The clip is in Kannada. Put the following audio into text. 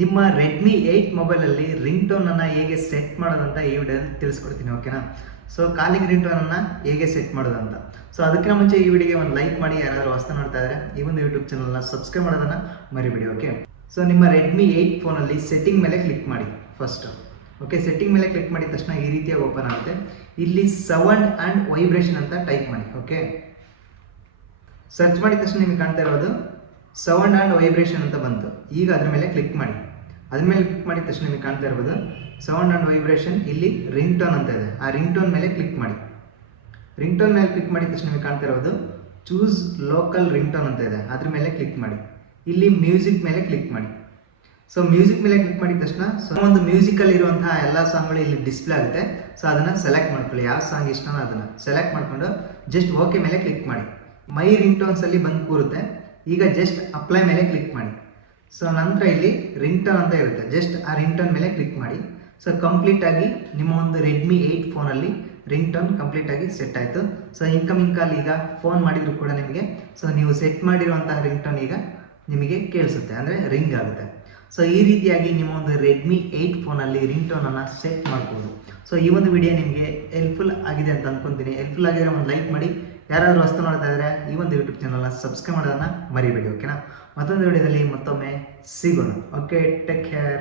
ನಿಮ್ಮ ರೆಡ್ಮಿ 8 ಮೊಬೈಲಲ್ಲಿ ರಿಂಗ್ ಟೋನನ್ನು ಹೇಗೆ ಸೆಟ್ ಮಾಡೋದಂತ ಈ ವಿಡಿಯೋದಲ್ಲಿ ತಿಳಿಸ್ಕೊಡ್ತೀನಿ, ಓಕೆನಾ. ಸೊ ಕಾಲಿಂಗ್ ರಿಂಗ್ ಟೋನನ್ನು ಹೇಗೆ ಸೆಟ್ ಮಾಡೋದಂತ. ಸೊ ಅದಕ್ಕಿಂತ ಮುಂಚೆ ಈ ವಿಡಿಯೋಗೆ ಒಂದು ಲೈಕ್ ಮಾಡಿ, ಯಾರಾದರೂ ಹೊಸ ನೋಡ್ತಾ ಇದ್ದಾರೆ ಈ ಒಂದು ಯೂಟ್ಯೂಬ್ ಚಾನಲ್ನ ಸಬ್ಸ್ಕ್ರೈಬ್ ಮಾಡೋದನ್ನು ಮರಿಬೇಡಿ, ಓಕೆ. ಸೊ ನಿಮ್ಮ ರೆಡ್ಮಿ 8 ಫೋನಲ್ಲಿ ಸೆಟ್ಟಿಂಗ್ ಮೇಲೆ ಕ್ಲಿಕ್ ಮಾಡಿ ಫಸ್ಟ್, ಓಕೆ. ಸೆಟ್ಟಿಂಗ್ ಮೇಲೆ ಕ್ಲಿಕ್ ಮಾಡಿದ ತಕ್ಷಣ ಈ ರೀತಿಯಾಗಿ ಓಪನ್ ಆಗುತ್ತೆ. ಇಲ್ಲಿ ಸೌಂಡ್ ಆ್ಯಂಡ್ ವೈಬ್ರೇಷನ್ ಅಂತ ಟೈಪ್ ಮಾಡಿ, ಓಕೆ. ಸರ್ಚ್ ಮಾಡಿದ ತಕ್ಷಣ ನಿಮಗೆ ಕಾಣ್ತಾ ಇರೋದು ಸೌಂಡ್ ಆ್ಯಂಡ್ ವೈಬ್ರೇಷನ್ ಅಂತ ಬಂತು. ಈಗ ಅದ್ರ ಮೇಲೆ ಕ್ಲಿಕ್ ಮಾಡಿ. ಅದ್ರ ಮೇಲೆ ಕ್ಲಿಕ್ ಮಾಡಿದ ತಕ್ಷಣ ನಿಮಗೆ ಕಾಣ್ತಾ ಇರ್ಬೋದು ಸೌಂಡ್ ಆ್ಯಂಡ್ ವೈಬ್ರೇಷನ್, ಇಲ್ಲಿ ರಿಂಗ್ ಟೋನ್ ಅಂತ ಇದೆ. ಆ ರಿಂಗ್ ಟೋನ್ ಮೇಲೆ ಕ್ಲಿಕ್ ಮಾಡಿ. ರಿಂಗ್ ಟೋನ್ ಮೇಲೆ ಕ್ಲಿಕ್ ಮಾಡಿದ ತಕ್ಷಣ ನಿಮಗೆ ಕಾಣ್ತಾ ಇರೋದು ಚೂಸ್ ಲೋಕಲ್ ರಿಂಗ್ ಟೋನ್ ಅಂತ ಇದೆ. ಅದ್ರ ಮೇಲೆ ಕ್ಲಿಕ್ ಮಾಡಿ. ಇಲ್ಲಿ ಮ್ಯೂಸಿಕ್ ಮೇಲೆ ಕ್ಲಿಕ್ ಮಾಡಿ. ಸೊ ಮ್ಯೂಸಿಕ್ ಮೇಲೆ ಕ್ಲಿಕ್ ಮಾಡಿದ ತಕ್ಷಣ ಒಂದು ಮ್ಯೂಸಿಕಲ್ಲಿ ಇರುವಂತಹ ಎಲ್ಲ ಸಾಂಗ್ಗಳು ಇಲ್ಲಿ ಡಿಸ್ಪ್ಲೇ ಆಗುತ್ತೆ. ಸೊ ಅದನ್ನು ಸೆಲೆಕ್ಟ್ ಮಾಡ್ಕೊಳ್ಳಿ, ಯಾವ ಸಾಂಗ್ ಇಷ್ಟನೋ ಅದನ್ನು ಸೆಲೆಕ್ಟ್ ಮಾಡಿಕೊಂಡು ಜಸ್ಟ್ ಓಕೆ ಮೇಲೆ ಕ್ಲಿಕ್ ಮಾಡಿ. ಮೈ ರಿಂಗ್ ಟೋನ್ಸಲ್ಲಿ ಬಂದು ಕೂರುತ್ತೆ. ಈಗ ಜಸ್ಟ್ ಅಪ್ಲೈ ಮೇಲೆ ಕ್ಲಿಕ್ ಮಾಡಿ. ಸೊ ನಂತರ ಇಲ್ಲಿ ರಿಂಗ್ ಟೋನ್ ಅಂತ ಇರುತ್ತೆ, ಜಸ್ಟ್ ಆ ರಿಂಗ್ ಟೋನ್ ಮೇಲೆ ಕ್ಲಿಕ್ ಮಾಡಿ. ಸೊ ಕಂಪ್ಲೀಟಾಗಿ ನಿಮ್ಮ ಒಂದು ರೆಡ್ಮಿ 8 ಫೋನಲ್ಲಿ ರಿಂಗ್ ಟೋನ್ ಕಂಪ್ಲೀಟಾಗಿ ಸೆಟ್ ಆಯಿತು. ಸೊ ಇನ್ಕಮಿಂಗ್ ಕಾಲ್ ಈಗ ಫೋನ್ ಮಾಡಿದ್ರು ಕೂಡ ನಿಮಗೆ, ಸೊ ನೀವು ಸೆಟ್ ಮಾಡಿರುವಂತಹ ರಿಂಗ್ ಟೋನ್ ಈಗ ನಿಮಗೆ ಕೇಳಿಸುತ್ತೆ, ಅಂದರೆ ರಿಂಗ್ ಆಗುತ್ತೆ. ಸೊ ಈ ರೀತಿಯಾಗಿ ನಿಮ್ಮ ಒಂದು ರೆಡ್ಮಿ 8 ಫೋನಲ್ಲಿ ರಿಂಗ್ ಟೋನನ್ನು ಸೆಟ್ ಮಾಡ್ಬೋದು. ಸೊ ಈ ಒಂದು ವಿಡಿಯೋ ನಿಮಗೆ ಹೆಲ್ಪ್ಫುಲ್ ಆಗಿದೆ ಅಂತ ಅಂದ್ಕೊತೀನಿ. ಹೆಲ್ಪ್ಫುಲ್ ಆಗಿರೋ ಒಂದು ಲೈಕ್ ಮಾಡಿ, ಯಾರಾದರೂ ಹೊಸ್ತು ನೋಡ್ತಾ ಇದ್ದರೆ ಈ ಒಂದು ಯೂಟ್ಯೂಬ್ ಚಾನಲ್ನ ಸಬ್ಸ್ಕ್ರೈಬ್ ಮಾಡೋದನ್ನು ಮರಿಬೇಡಿ, ಓಕೆನಾ. ಮತ್ತೊಂದು ವಿಡಿಯೋದಲ್ಲಿ ಮತ್ತೊಮ್ಮೆ ಸಿಗೋಣ, ಓಕೆ. Take care.